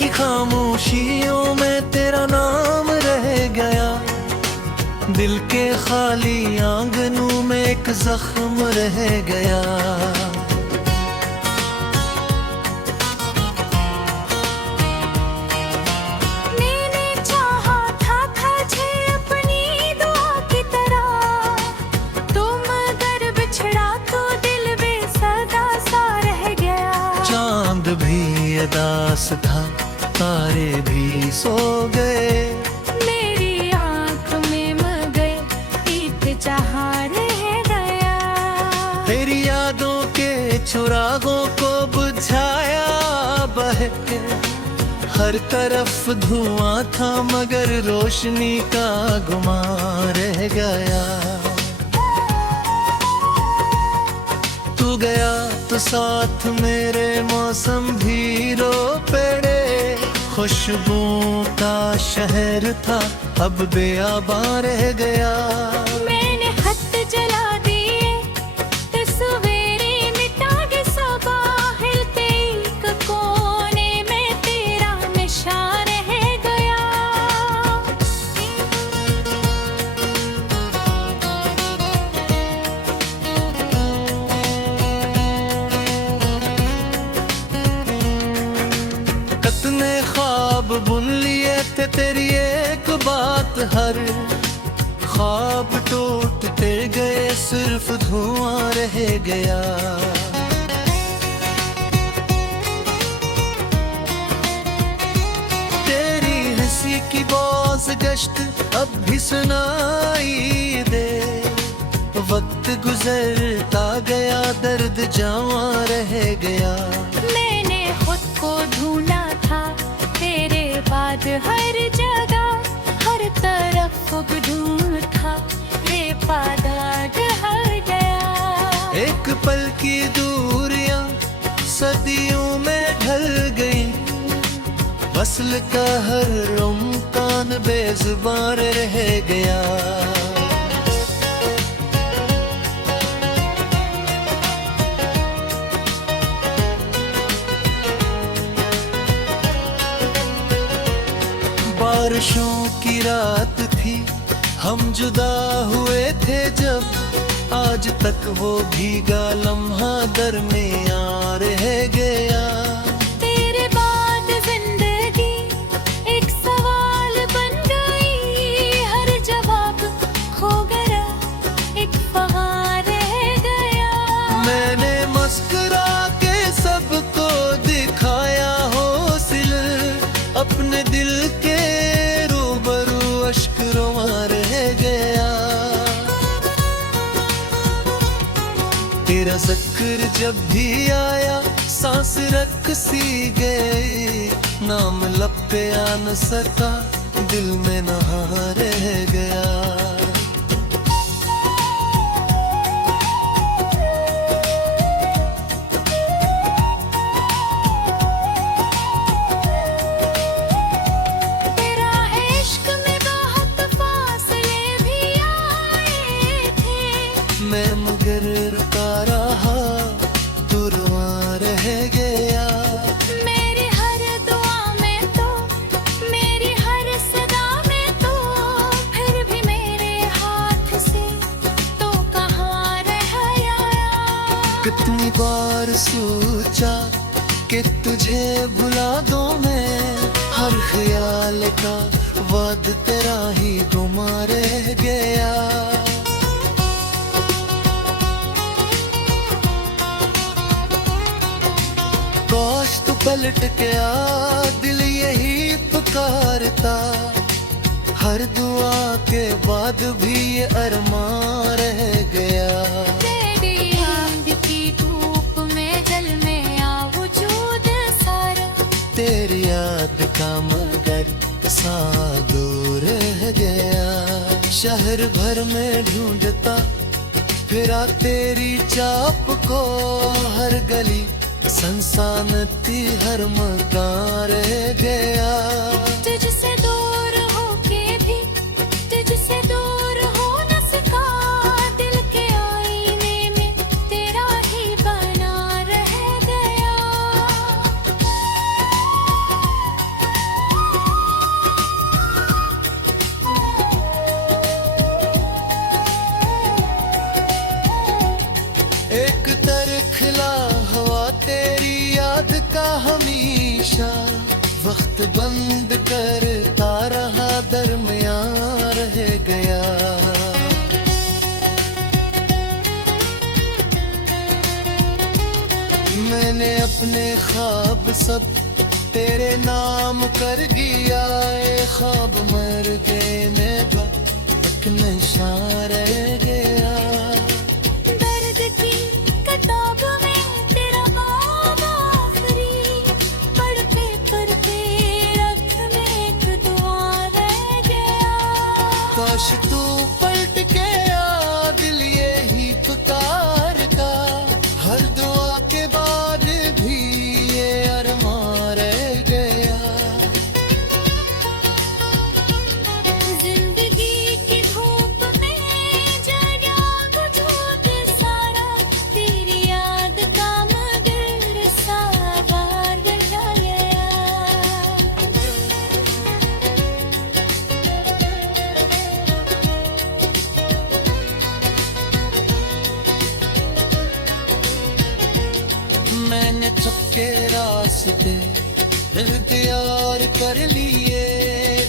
की खामोशियों में तेरा नाम रह गया, दिल के खाली आंगनों में एक जख्म रह गया। मैंने चाहा था तुझे अपनी दुआ की तरह, तो मगर बिछड़ा तो दिल बेसदा सा रह गया। चांद भी उदास था, तारे भी सो गए, मेरी आंख में मगर एक चाहा रह गया। तेरी यादों के चुरागों को बुझाया बहके, हर तरफ धुआं था मगर रोशनी का गुमान रह गया। तू गया तो साथ मेरे मौसम भी रो पड़े, खुशबुओं का शहर था अब बेआबां रह गया। मैंने खत जला दिए, तस्वीरें मिटा दी सब, हिलते एक कोने में तेरा निशान रह गया। कितने ख्वाब बुन लिए थे तेरी एक बात, हर ख्वाब टूटते गए सिर्फ धुआं रह गया। तेरी हंसी की बोझ गश्त अब भी सुनाई दे, वक्त गुजरता गया दर्द जवां रह गया। मैंने खुद को ढूंढा था तेरे बाद हर जगह, हर तरफ ढूंढ था बेपादार हर गया। एक पल की दूरियां सदियों में ढल गई, फसल का हर उम्कान बेजुबान रह गया। बारिशों की रात थी, हम जुदा हुए थे जब, आज तक वो भीगा लम्हा दरमियां रह गया। तेरे बाद जिंदगी एक सवाल बन गई, हर जवाब खो गया, एक फगार रह गया। मैंने मुस्कुरा के सबको दिखाया हौसल, अपने दिल के रूबरू अश्क रोमा रह गया। तेरा जिक्र जब भी आया सांस रख सी गई, नाम लब पे आ न सका दिल में नहा रह गया। तेरा इश्क में बहुत फासले भी आए थे, मैं मगर रुका रहा, तू रुआ रह गया। मेरी हर दुआ में तो, मेरी हर सदा में तो, फिर भी मेरे हाथ से तो कहाँ रह गया। कितनी बार सोचा कि तुझे भुला दूं मैं, हर ख्याल का वाद तेरा ही गुमा रह गया। काश तू पलट के आ, दिल यही पुकारता, हर दुआ के बाद भी ये अरमान रह गया। तेरी याद की धूप में जल में आ वजूद सारा, तेरी याद का मगर सा दूर रह गया। शहर भर में ढूंढता फिरा तेरी चाप को, हर गली संसान थी हर मकान रह गया। तुझसे दूर होके भी तुझसे दूर हो न सका, दिल के आईने में तेरा ही बना रह गया। शीशा वक्त बंद करता रहा, दरमियान रह गया। मैंने अपने ख्वाब सब तेरे नाम कर दिया, ए ख्वाब मर गए मैं एक निशान रह गया। दर्द की किताब में तेरा नाम आखिरी, पढ़ पे रख में एक दुआ रह गया। काश तू पलट के आ, दिल यही पुकारता, हर दुआ के बाद भी ये अरमान रह गया। जिंदगी की धूप में जगा वजूद सारा, तेरी याद का मगर सावार रह गया। मैंने सबके रास्ते दिल तैयार कर लिए,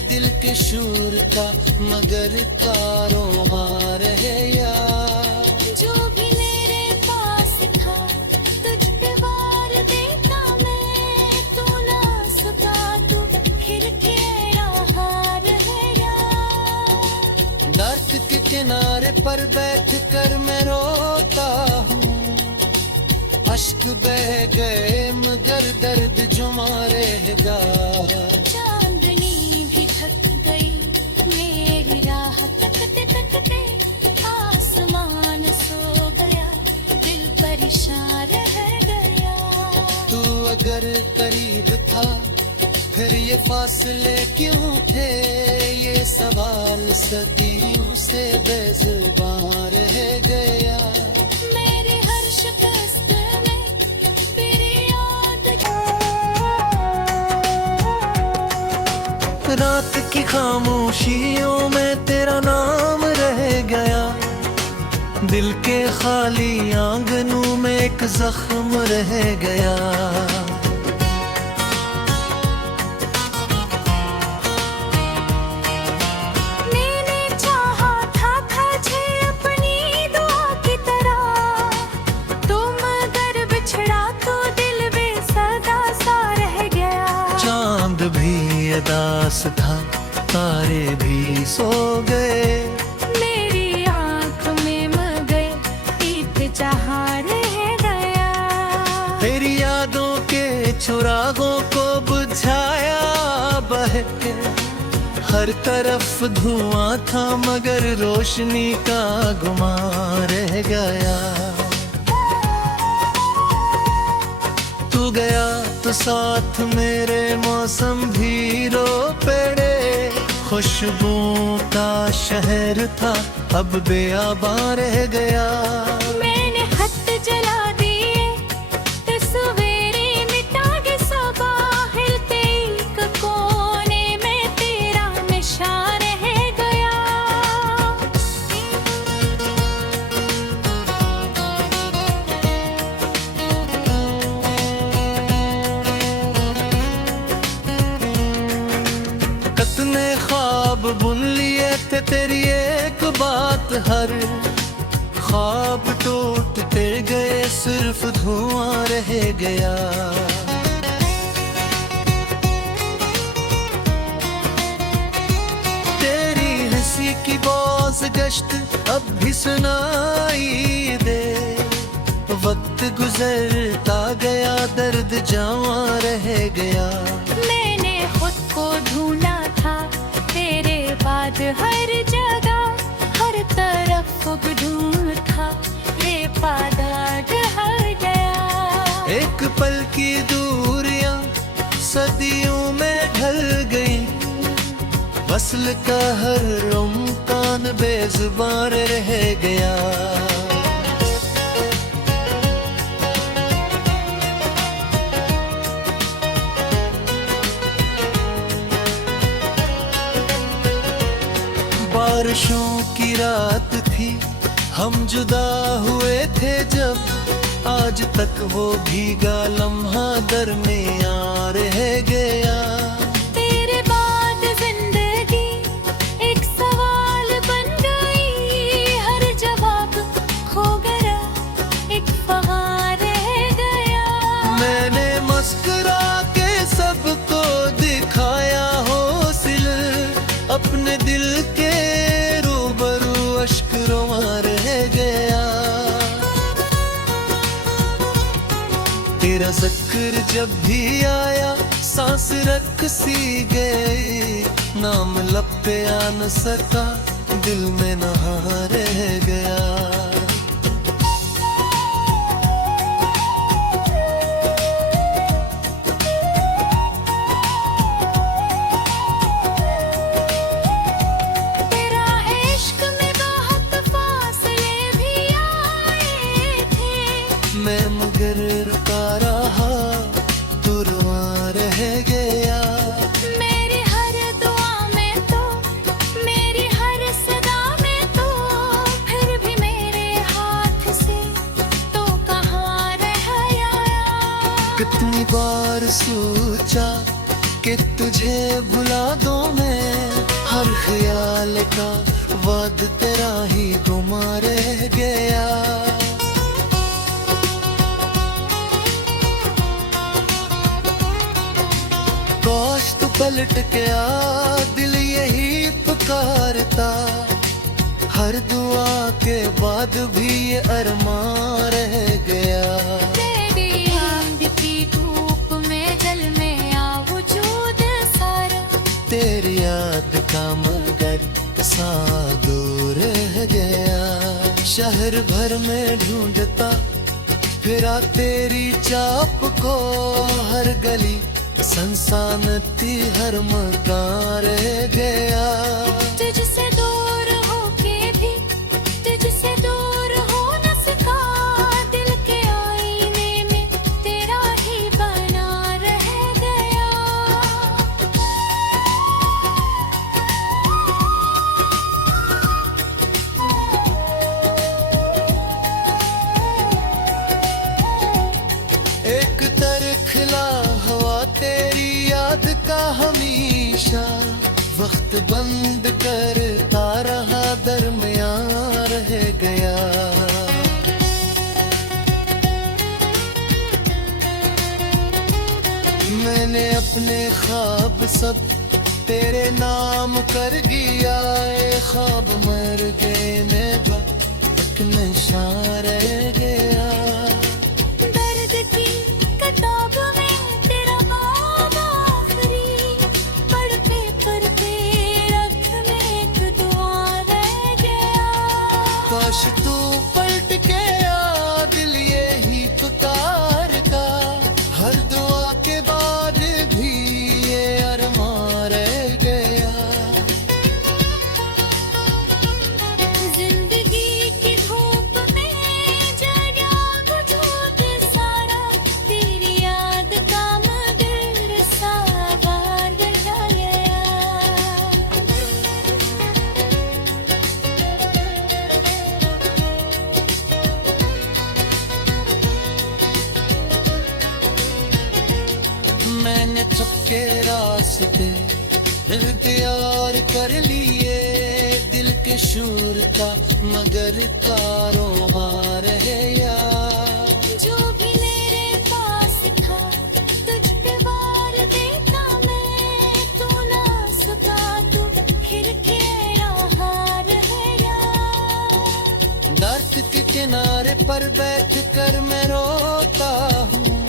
दिल के शूर का मगर कारोबार है यार। जो भी मेरे पास था तुझ पे वार देता मैं, तू ना सका तू फिर के हार है यार। दर्द के किनारे पर बैठ कर मैं रोता हूँ, अश्क बह गए मगर दर्द जुमा रहेगा। चांदनी भी थक गई मेरी राह तकते तकते, आसमान सो गया दिल परेशान रह गया। तू अगर करीब था फिर ये फासले क्यों थे, ये सवाल सदियों से बेजुबान रह गया। मेरे हर शिकस्त में तेरी याद रात की खामोशियों में तेरा नाम रह गया, दिल के खाली आंगनों में एक जख्म रह गया। मैंने चाहा था तुझे अपनी दुआ की तरह, तुम अगर बिछड़ा तो दिल बेसदा सा रह गया। चांद भी अदास था, तारे भी सो गए, मेरी आँख में मगर इत्तेजाह रह गया। तेरी यादों के चुरागों को बुझाया बहके, हर तरफ धुआं था मगर रोशनी का गुमान रह गया। तू गया तो साथ मेरे मौसम भी रो पड़े, खुशबुओं का शहर था अब बेआबान रह गया। मैंने खत जला दिए तस्वीरें मिटा के सबा, हिलते एक कोने में तेरा निशान रह गया। कितने ख्वाब बुन लिए थे तेरी एक बात, हर ख्वाब टूटते गए सिर्फ धुआं रह गया। तेरी हंसी की बोझ गश्त अब भी सुनाई दे, वक्त गुजरता गया दर्द जवां रह गया। मैंने खुद को ढूंढा था तेरे बाद हर जगह, हर तरफ ढूंढ था बेपादार रह गया। एक पल की दूरियां सदियों में ढल गई, वस्ल का हर इम्कान बेजुबान रह गया। बारिशों की रात थी, हम जुदा हुए थे जब आज तक वो भीगा लम्हा दरमियान रह गया। तेरे बाद जिंदगी एक सवाल बन गई, हर जवाब खो गया, एक फगार रह गया। मैंने मुस्कुरा के सबको दिखाया हौसला, अपने दिल के रूबरू अश्क रोमा रह गया। तेरा जिक्र जब भी आया सांस रख सी गई, नाम लब पे आ न सका, दिल में नहा रह गया। तेरा इश्क में बहुत फासले भी आए थे, मैं मगर रुका रहा, तू रुआ रह गया। मेरी हर दुआ में तो, मेरी हर सदा में तो, फिर भी मेरे हाथ से तो कहाँ रह आया। कितनी बार सोचा कि तुझे भुला दूं मैं, हर ख्याल का वाद तेरा ही गुमा रह गया। काश तू पलट के आ, दिल यही पुकारता, हर दुआ के बाद भी ये अरमान रह गया। तेरी याद की धूप में जल में आ वजूद सारा, तेरी याद का मगर सा दूर रह गया। शहर भर में ढूंढता फिरा तेरी चाप को, हर गली संसानती हर मकान रह गया। तुझसे दूर होके भी तुझसे दूर हो न सका, दिल के आईने में तेरा ही बना रह गया। एक तरखला हवा तेरी याद का हमेशा, वक्त बंद करता रहा, दरमियान रह गया। मैंने अपने ख्वाब सब तेरे नाम कर दिया, ए ख्वाब मर गए मेरा एक नशा रह गया। दर्द की किताब में तेरा बाब आखिरी, पढ़ते रख में एक दुआ रह गया। काश तू पलट के आ, दिल यही पुकारता, हर दुआ के बाद भी ये अरमान रह गया। जिंदगी की धूप में जगा वजूद सारा, तेरी याद का मगर सा बार रह गया। मैंने सबके रास्ते इख्तियार कर लिए, दिल के शूर का मगर कारोबार है यार। जो भी मेरे पास था तुझ पे वार देता मैं, तू ना सका तू खिल के रहा रहेगा। दर्द के किनारे पर बैठ कर मैं रोता हूँ,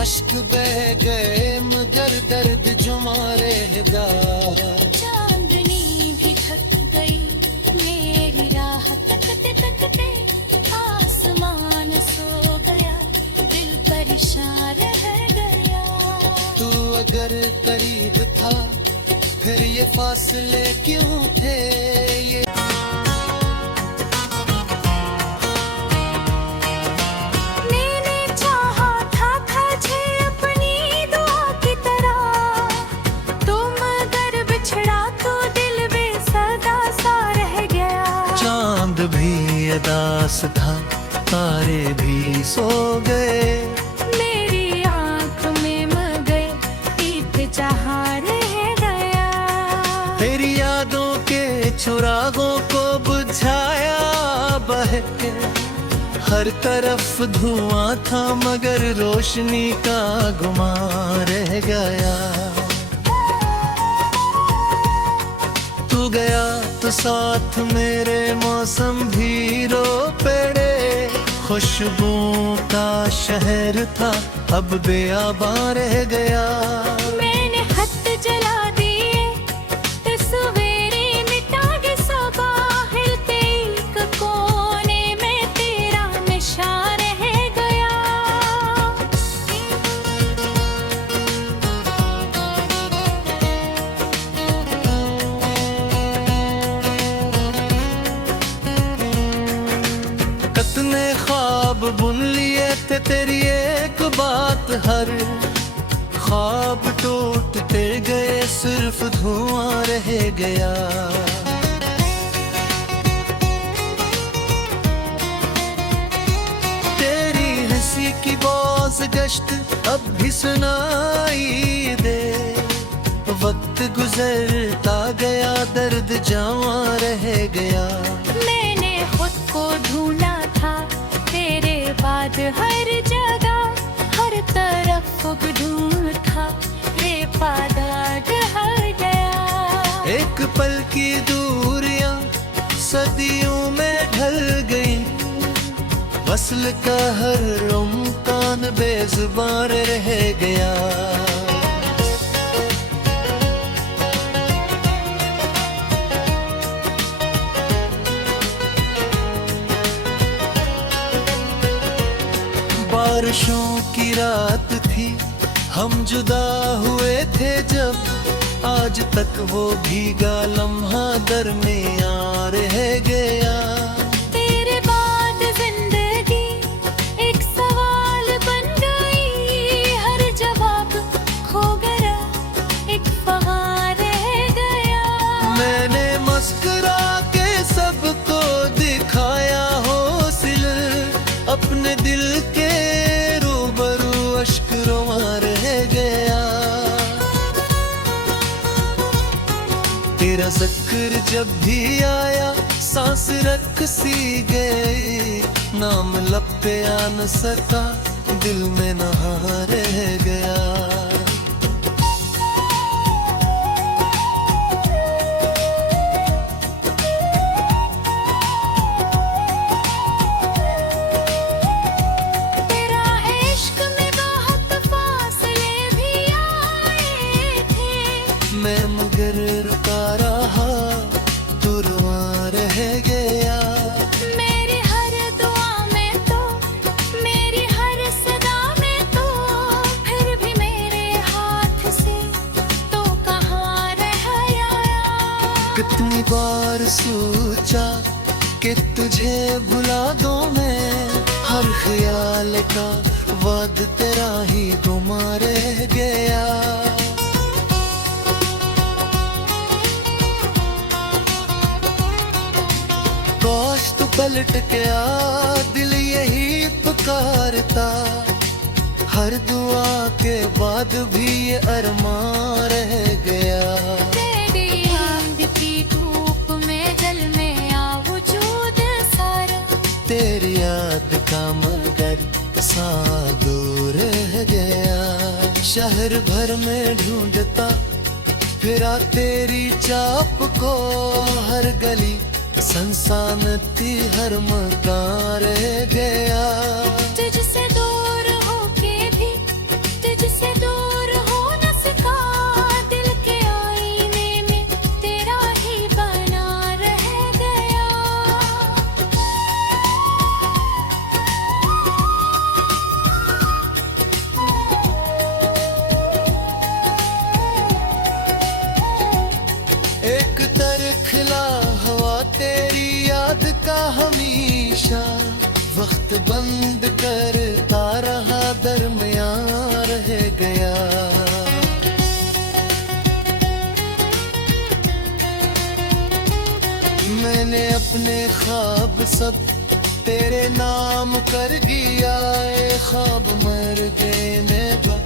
अश्क बह गए मगर दर्द जुमा रहेगा। चांदनी भी थक गई मेरी राह तकते तकते, आसमान सो गया, दिल परेशान रह गया। तू अगर करीब था फिर ये फासले क्यों थे, ये मैंने चाहा था तुझे अपनी दुआ की तरह, तुम अगर बिछड़ा तो दिल बेसदा सा रह गया। चांद भी अदा प्यास था, तारे भी सो गए। मेरी आँख में मगन इंतजार रह गया। तेरी यादों के चुरागों को बुझाया बह के। हर तरफ धुआं था मगर रोशनी का गुमान रह गया। तू गया तो साथ मेरे मौसम भी रो पड़े। खुशबुओं का शहर था अब बेआबां रह गया। मैंने खत जला दिए तस्वीरें मिटा के सब बाहर एक कोने में तेरा निशान रह गया। कितने ख्वाब बुन लिए थे तेरी एक बात, हर ख्वाब टूटते गए सिर्फ धुआं रह गया। तेरी हंसी की बोझ गश्त अब भी सुनाई दे। वक्त गुजरता गया दर्द जवां रह गया। मैंने खुद को ढूंढा था तेरे बाद हर जगह, हर तरफ ढूंढ था बेपादार हर गया। एक पल की दूरियां सदियों में ढल गई। वस्ल का हर रुमकान बेजुबान रह गया। बारिशों की रात थी, हम जुदा हुए थे जब। आज तक वो भीगा लम्हा दरमियां रह गया। तेरे बाद जिंदगी एक सवाल बन गई। हर जवाब खो गया, एक फगार रह गया। मैंने मुस्कुरा के सबको दिखाया हौसला, अपने दिल के रूबरू अश्क रोआ रह गया। तेरा जिक्र जब भी आया सांस रख सी गई। नाम लब पे आ न सका, दिल में नहा रह गया। मैं मगर रुका रहा, तू रुआ रह गया। मेरी हर दुआ में तो, मेरी हर सदा में तो, फिर भी मेरे हाथ से तो कहाँ रह गया। कितनी बार सोचा कि तुझे भुला दूं मैं। हर ख्याल का वाद तेरा ही गुमा रह गया। काश तू पलट के आ, दिल यही पुकारता। हर दुआ के बाद भी ये अरमान रह गया। तेरी याद की धूप में जल में आ वजूद सारा। तेरी याद का मगर सा दूर रह गया। शहर भर में ढूंढता फिरा तेरी चाप को। हर गली संसानती हर मकान रह गया। तुझसे दूर होके भी तुझसे दूर हो न सका। दिल के आईने में तेरा ही बना रह गया। एक तरखला हवा तेरी याद का हमेशा। वक्त बंद करता रहा, दरमियान रह गया। मैंने अपने ख्वाब सब तेरे नाम कर गया ए ख्वाब मर गए नेबा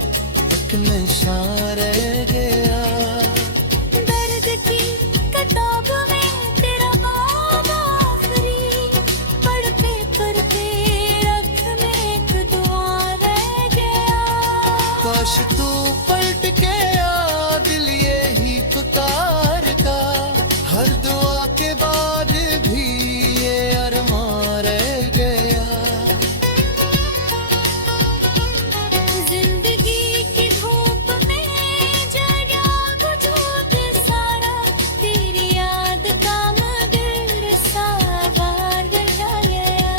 एक नशा रह गया दर्द की किताब में तेरा नाम आखिरी पढ़ पे रख में एक दुआ रह गया काश तू पलट के आ दिल यही पुकारता हर दुआ के बाद भी ये अरमान रह गया जिंदगी की धूप में जगा वजूद सारा तेरी याद का मगर सावार रह गया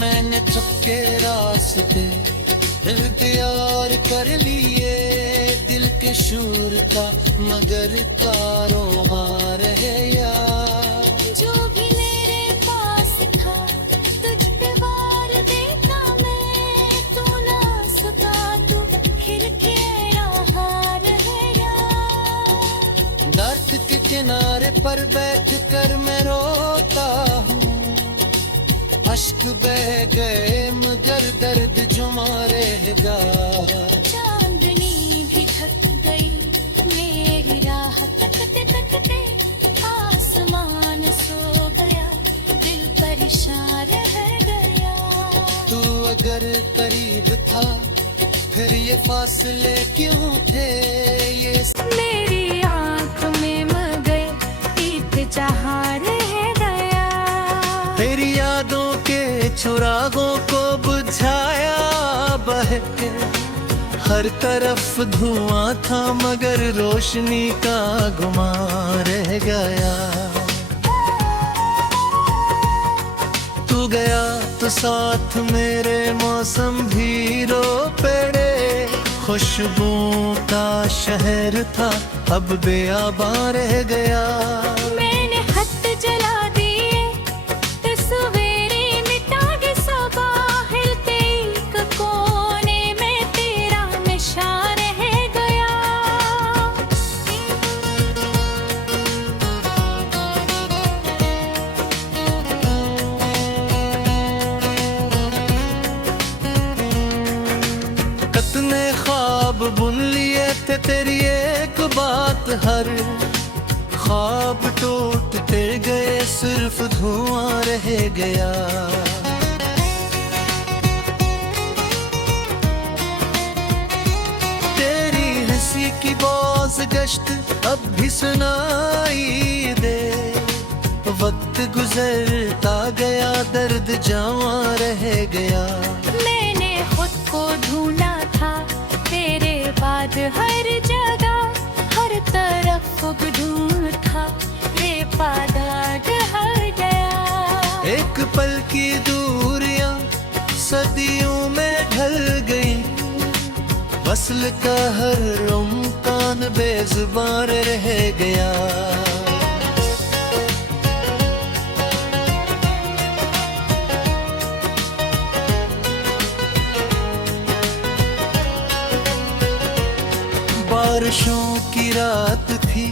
मैंने चुपके रास्ते इख्तियार कर लिए दिल के शूर का मगर कारोबार है यार जो भी मेरे पास था तुझ पे वार देता मैं तू ना सका तू खिल के रहा रहेगा दर्द के किनारे पर बैठ कर मैं रोता हूँ अश्क बह गए मगर दर्द जुमा रहेगा चांदनी भी थक गई मेरी राह तकते तकते आसमान सो गया दिल परेशान रह गया तू अगर करीब था फिर ये फासले क्यों थे ये मेरी आँख में मगर एक जहाँ रह गया तेरी यादों के चुरागों को बुझाया बह के हर तरफ धुआं था मगर रोशनी का गुमा रह गया तू गया तो साथ मेरे मौसम भी रो पड़े खुशबू का शहर था अब बेआबां रह गया मैंने हथ जला दिए तस्वीरें मिटा के बाहर एक कोने में तेरा नशा रह गया कितने ख्वाब बुन लिए थे तेरी एक बात हर ख्वाब टूटते गए सिर्फ धुआं रह गया तेरी हंसी की बोझ गश्त अब भी सुनाई दे वक्त गुजरता गया दर्द जवां रह गया मैंने खुद को ढूंढा था तेरे बाद हर जगह हर तरफ ढूंढ था बेपादार हर गया एक पल की दूरियां सदियों में ढल गई वस्ल का हर रुमकान बेजुबान रह गया बारिशों की रात थी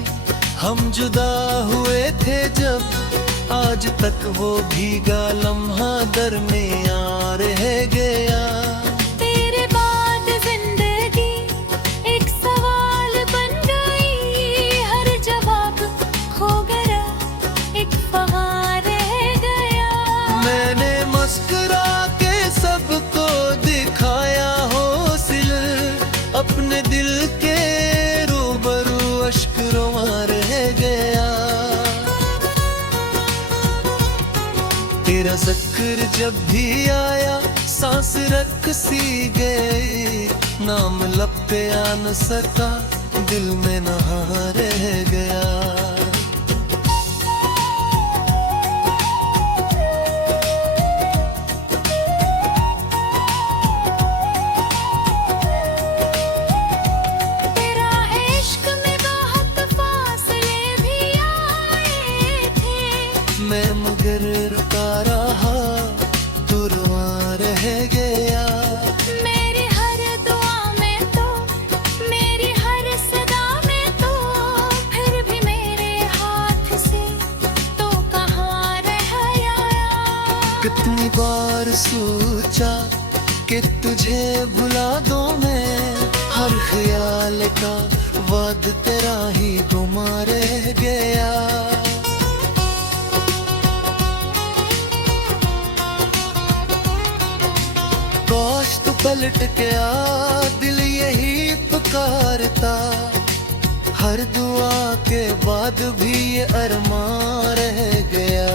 हम जुदा हुए थे जब आज तक वो भीगा लम्हा दरमियां रह गया तेरे बाद जिंदगी एक सवाल बन गई हर जवाब खो गया एक फगार रह गया मैंने मुस्कुरा के सबको दिखाया हौसला अपने दिल के रूबरू अश्क रोआ रह गया तेरा जिक्र जब भी आया सांस रख सी गई नाम लब पे आ न सका दिल में नहा रह गया मगर रुका रहा तू रुआ रह गया मेरी हर बार सोचा कि तुझे भुला दूं मैं, हर ख्याल का वाद तेरा ही गुमा रह गया। काश तू पलट के आ, दिल यही पुकारता, हर दुआ के बाद भी ये अरमान रह गया।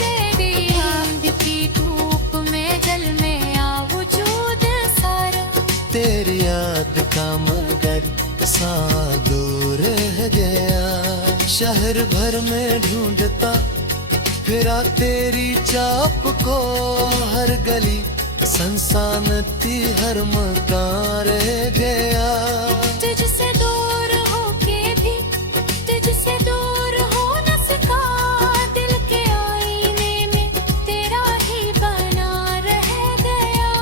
तेरी याद की धूप में जल में आ वजूद सारा, तेरी याद का मगर सा दूर रह गया। शहर भर में ढूंढता फिरा तेरी चाप को, हर गली संसान थी हर मकान रह गया। तुझसे दूर होके भी तुझसे दूर हो न सका, दिल के आईने में तेरा ही बना रह गया।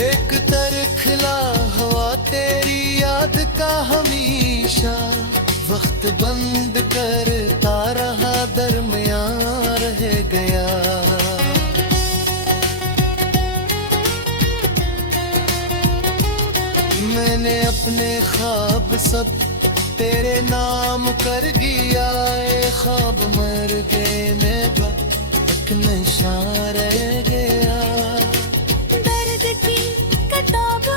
एक तरखला हवा तेरी याद का हमेशा, वक्त बंद करता रहा दरमियान रह गया। मैंने अपने ख्वाब सब तेरे नाम कर दिया, ए ख्वाब मर गए मेरा एक नशा रह गया। दर्द की किताब